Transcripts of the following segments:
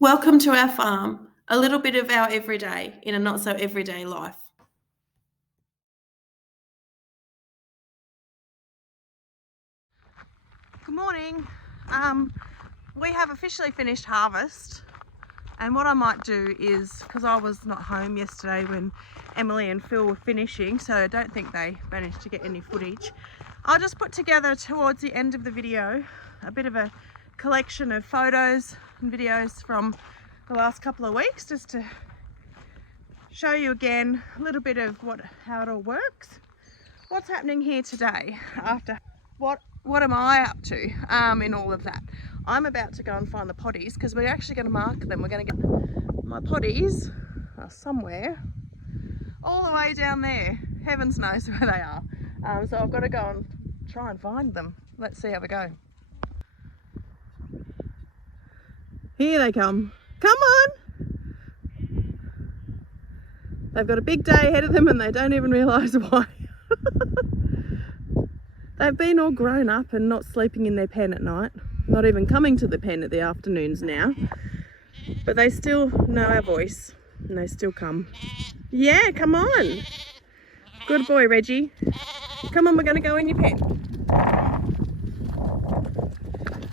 Welcome to our farm, a little bit of our everyday in a not so everyday life. Good morning. We have officially finished harvest, and what I might do is, because I was not home yesterday when Emily and Phil were finishing, so I don't think they managed to get any footage, I'll just put together towards the end of the video a bit of a collection of photos and videos from the last couple of weeks, just to show you again a little bit of how it all works. What's happening here today after what am I up to in all of that? I'm about to go and find the potties, because we're actually going to mark them. We're going to get my potties somewhere all the way down there. Heavens knows where they are. So I've got to go and try and find them. Let's see how we go. Here they come. Come on! They've got a big day ahead of them and they don't even realise why. They've been all grown up and not sleeping in their pen at night, not even coming to the pen at the afternoons now, but they still know our voice and they still come. Yeah, come on. Good boy, Reggie. Come on, we're going to go in your pen.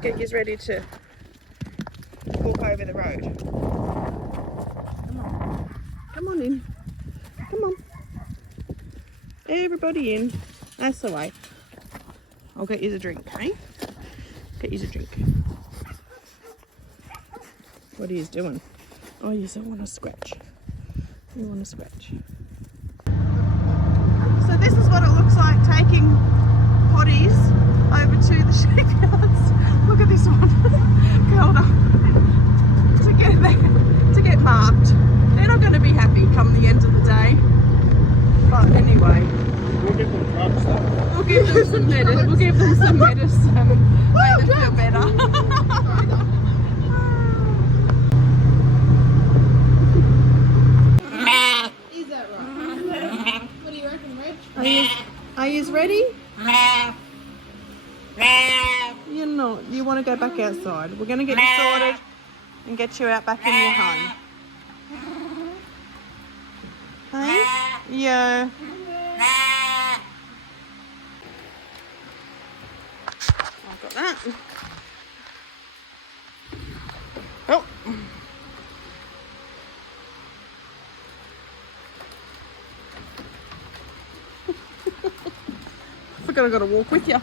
Get you ready to walk over the road. Come on. Come on in. Come on. Everybody in. That's the way. I'll get you a drink, eh? Get you a drink. What are you doing? Oh, you still want to scratch. You want to scratch. So this is what it looks like taking potties over to the sheep yards. Look at this one, curled up to get marked. They're not going to be happy come the end of the day. But anyway. We'll give them drugs though. We'll give them some medicine. We'll give them some medicine. Make them feel better. Is that right? What do you reckon, Reg? Are you ready? You're not. You want to go back outside. We're going to get you sorted and get you out back in your home. Hey? Yeah. I've got that. Oh. I forgot I got to walk with you.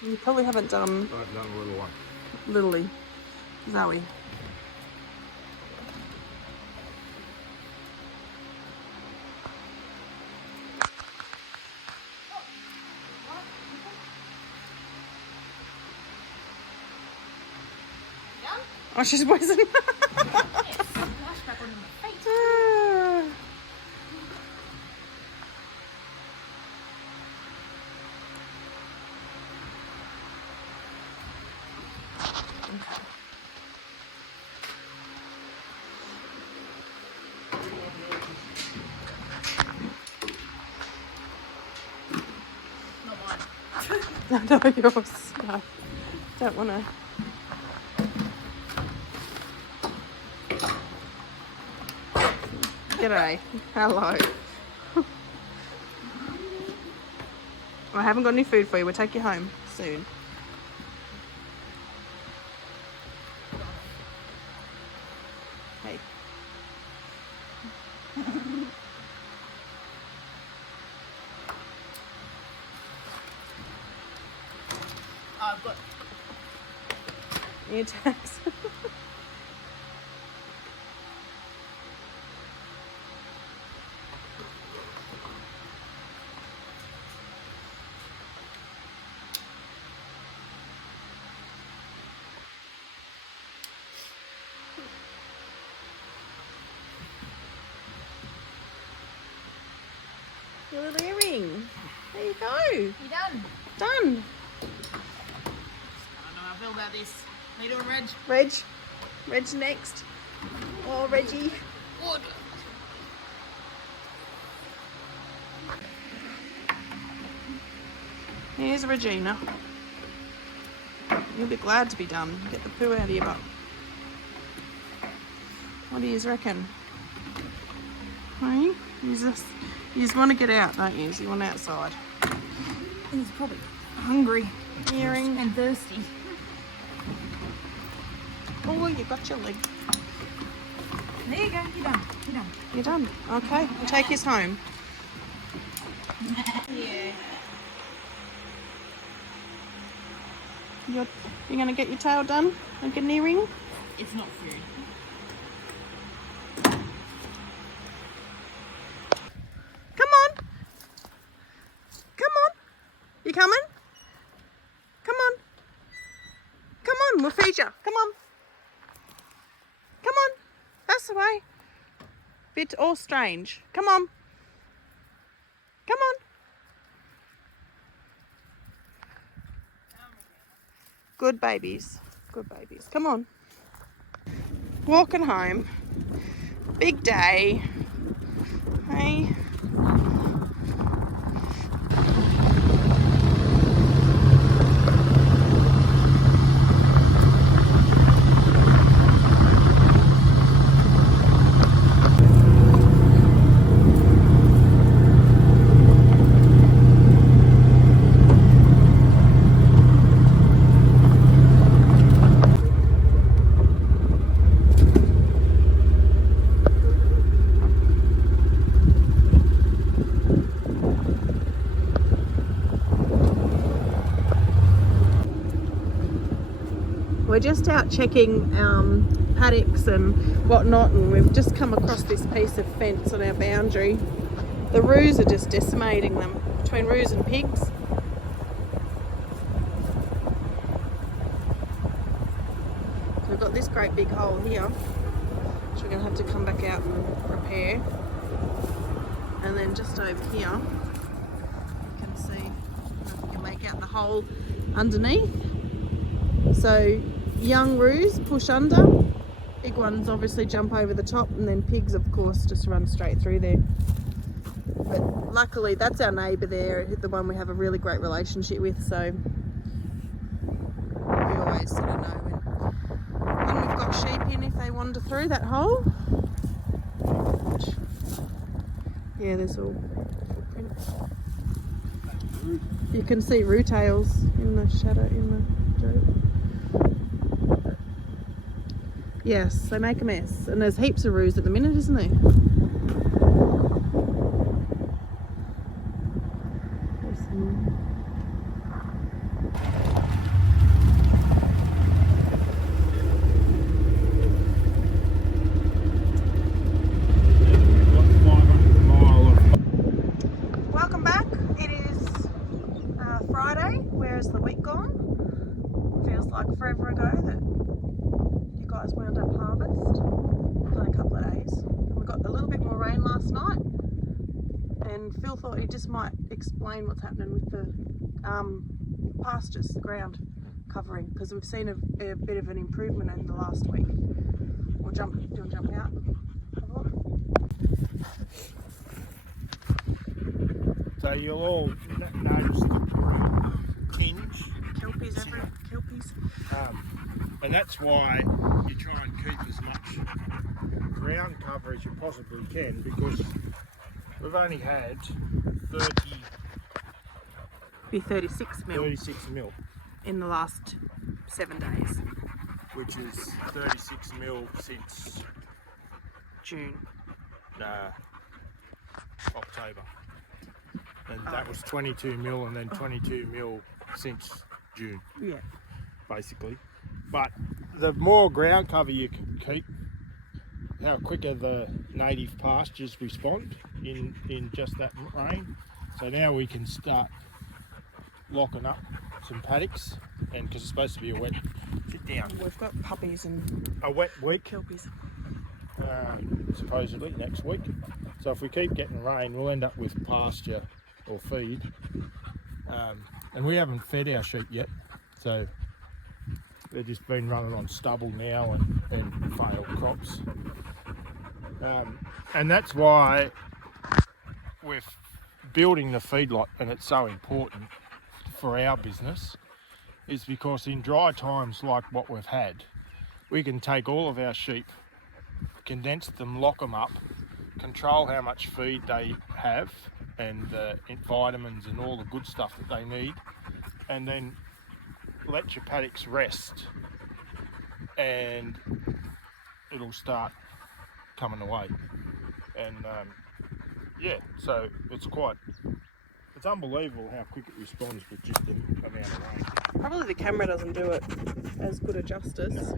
You probably haven't done I've done a little one. Littly. Zoe. Oh, she's poison. No, yours. No, don't want to. G'day. Hello. I haven't got any food for you. We'll take you home soon. Hey. I've got Ear tags. Your little earring. How you go. You done? Done. I don't know how I feel about this. How you doing, Reg? Reg's next. Oh, Reggie. Good. Here's Regina. You'll be glad to be done. Get the poo out of your butt. What do you reckon? Hey? You just want to get out, don't you? You want outside. He's probably hungry Shearing. and thirsty. Oh, you got your leg. There you go. You're done. You're done. You're done. Okay, we'll take us home. Yeah. You're going to get your tail done? Like an earring? It's not food. Come on. Come on. You coming? Come on. Come on, we'll feed you. Come on. Come on. That's the way. Bit all strange. Come on. Come on. Good babies. Good babies. Come on. Walking home. Big day. Hey. We're just out checking paddocks and whatnot, and we've just come across this piece of fence on our boundary. The roos are just decimating them, between roos and pigs. So we've got this great big hole here, which we're going to have to come back out and repair. And then just over here, you can see, I don't know if you can make out the hole underneath. So young roos push under, big ones obviously jump over the top, and then pigs of course just run straight through there. But luckily that's our neighbour there, the one we have a really great relationship with, so we always sort of know when we've got sheep in if they wander through that hole. Yeah, there's all footprints. You can see roo tails in the shadow, in the dirt. Yes, they make a mess. And there's heaps of roos at the minute, isn't there? There's some... Welcome back. It is Friday. Where's the week gone? Feels like forever ago that you guys wound up harvest. Only a couple of days. We got a little bit more rain last night, and Phil thought he just might explain what's happening with the pastures, the ground covering, because we've seen a bit of an improvement in the last week. We'll jump out. Have a look. So you'll all notice the green tinge. Kelpies everywhere. Kelpies. And that's why you try and keep as much ground cover as you possibly can, because we've only had 36 mil 36 mil, in the last 7 days. which is 36 mil since June. October. And that was 22 mil, and then 22 mil since June, Yeah. basically. But the more ground cover you can keep, how quicker the native pastures respond in just that rain. So now we can start locking up some paddocks, and because it's supposed to be a wet, sit down, We've got puppies and a wet week, kelpies. supposedly next week. So if we keep getting rain, we'll end up with pasture or feed And we haven't fed our sheep yet, so they've just been running on stubble now and failed crops. And that's why we're building the feedlot, and it's so important for our business, is because in dry times like what we've had, we can take all of our sheep, condense them, lock them up, control how much feed they have and vitamins and all the good stuff that they need, and then let your paddocks rest and it'll start coming away. And yeah, so it's unbelievable how quick it responds with just the amount of rain. Probably the camera doesn't do it as good a justice,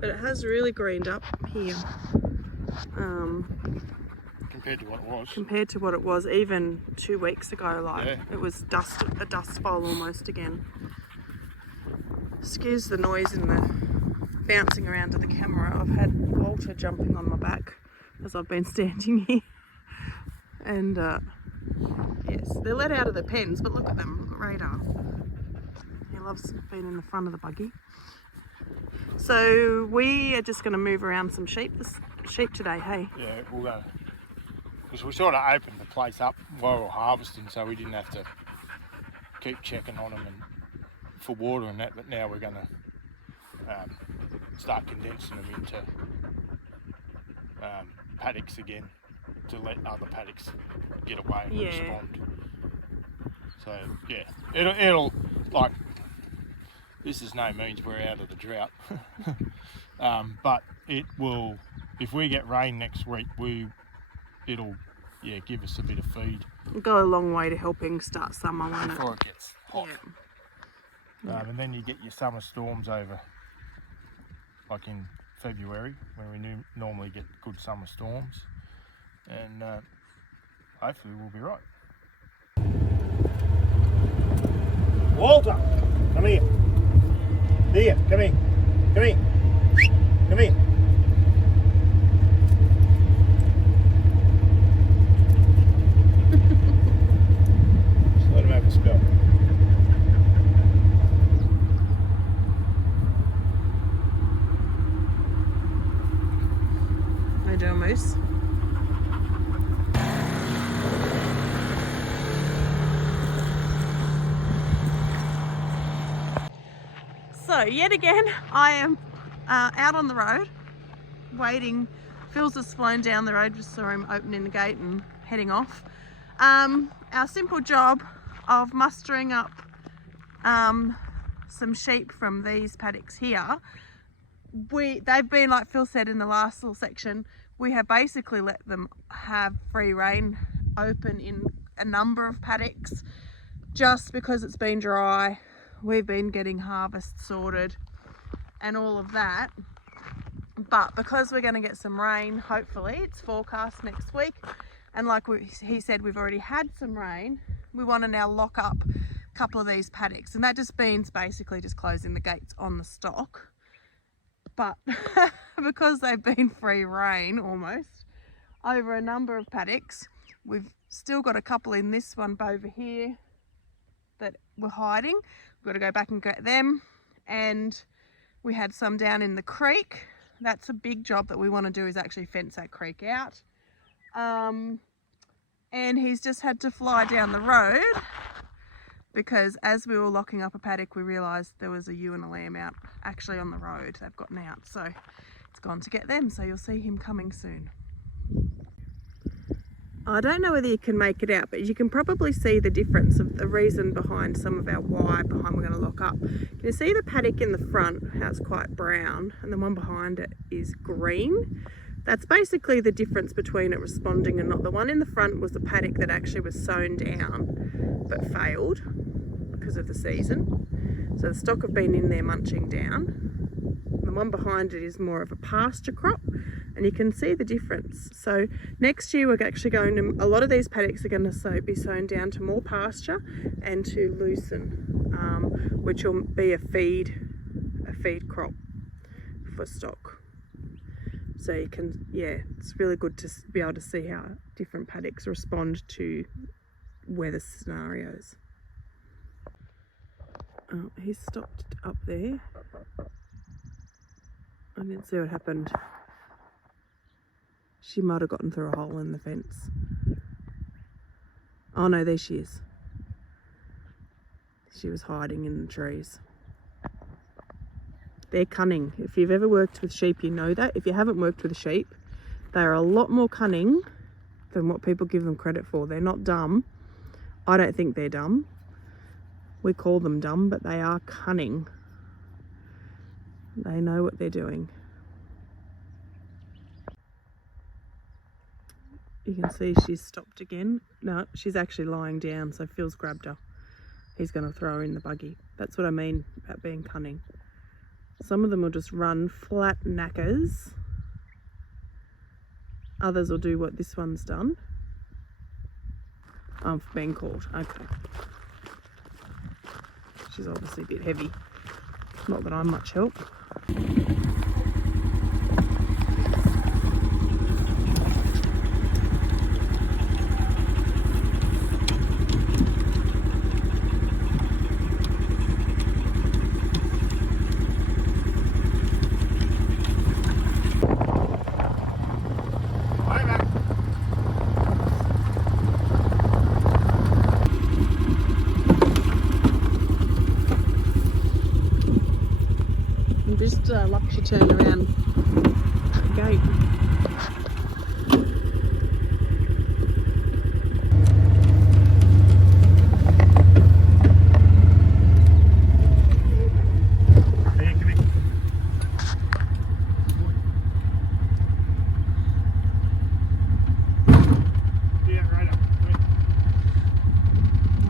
but it has really greened up here. Compared to what it was even 2 weeks ago, like yeah. It was a dust bowl almost again. Excuse the noise and the bouncing around to the camera. I've had Walter jumping on my back as I've been standing here. And yes, they're let out of the pens, but look at them, look at Radar. He loves being in the front of the buggy. So we are just going to move around some sheep today, hey? Yeah, we'll go. Because we sort of opened the place up while we were harvesting, so we didn't have to keep checking on them and for water and that, but now we're going to start condensing them into paddocks again to let other paddocks get away and respond. So yeah, it'll like, this is no means we're out of the drought, but it will, if we get rain next week, it'll give us a bit of feed. It'll go a long way to helping start summer, won't it? Before it gets hot. Yeah. And then you get your summer storms over, like in February, when we normally get good summer storms, and hopefully we'll be right. Walter, come here. There, come here. Come here. Come here. Just let him have a spell. How you doing, Moose? So yet again, I am out on the road, waiting. Phil's just flown down the road, just saw him opening the gate and heading off. Our simple job of mustering up some sheep from these paddocks here. They've been, like Phil said in the last little section, we have basically let them have free rein open in a number of paddocks just because it's been dry. We've been getting harvest sorted and all of that, but because we're going to get some rain, hopefully, it's forecast next week, and like he said, we've already had some rain, we want to now lock up a couple of these paddocks, and that just means basically just closing the gates on the stock. But because they've been free rein almost over a number of paddocks, we've still got a couple in this one over here that we're hiding. We've got to go back and get them, and we had some down in the creek. That's a big job that we want to do, is actually fence that creek out. And he's just had to fly down the road because as we were locking up a paddock, we realised there was a ewe and a lamb out actually on the road. They've gotten out, so it's gone to get them, so you'll see him coming soon. I don't know whether you can make it out, but you can probably see the difference of the reason behind some of our why behind we're going to lock up. You can see the paddock in the front, how it's quite brown, and the one behind it is green. That's basically the difference between it responding and not. The one in the front was the paddock that actually was sown down but failed because of the season. So the stock have been in there munching down. The one behind it is more of a pasture crop, and you can see the difference. So next year we're actually going to, a lot of these paddocks are going to be sown down to more pasture and to lucerne, which will be a feed crop for stock. So you can, it's really good to be able to see how different paddocks respond to weather scenarios. Oh, he stopped up there. I didn't see what happened. She might have gotten through a hole in the fence. Oh no, there she is. She was hiding in the trees. They're cunning. If you've ever worked with sheep, you know that. If you haven't worked with sheep, they are a lot more cunning than what people give them credit for. They're not dumb. I don't think they're dumb. We call them dumb, but they are cunning. They know what they're doing. You can see she's stopped again. No, she's actually lying down, so Phil's grabbed her. He's going to throw her in the buggy. That's what I mean about being cunning. Some of them will just run flat knackers. Others will do what this one's done. For being caught. Okay. She's obviously a bit heavy. Not that I'm much help. Just luck she turned around the gate.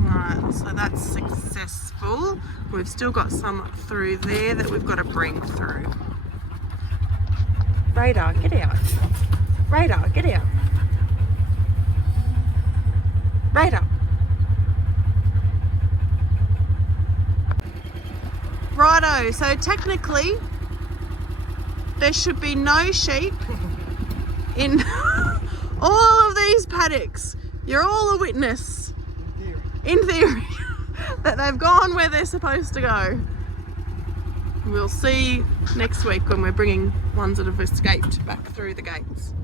Right, so that's successful. We've still got some through there that we've got to bring through. Radar, get out. Radar, get out. Radar. Righto, so technically there should be no sheep in all of these paddocks. You're all a witness. In theory. That they've gone where they're supposed to go. We'll see next week when we're bringing ones that have escaped back through the gates.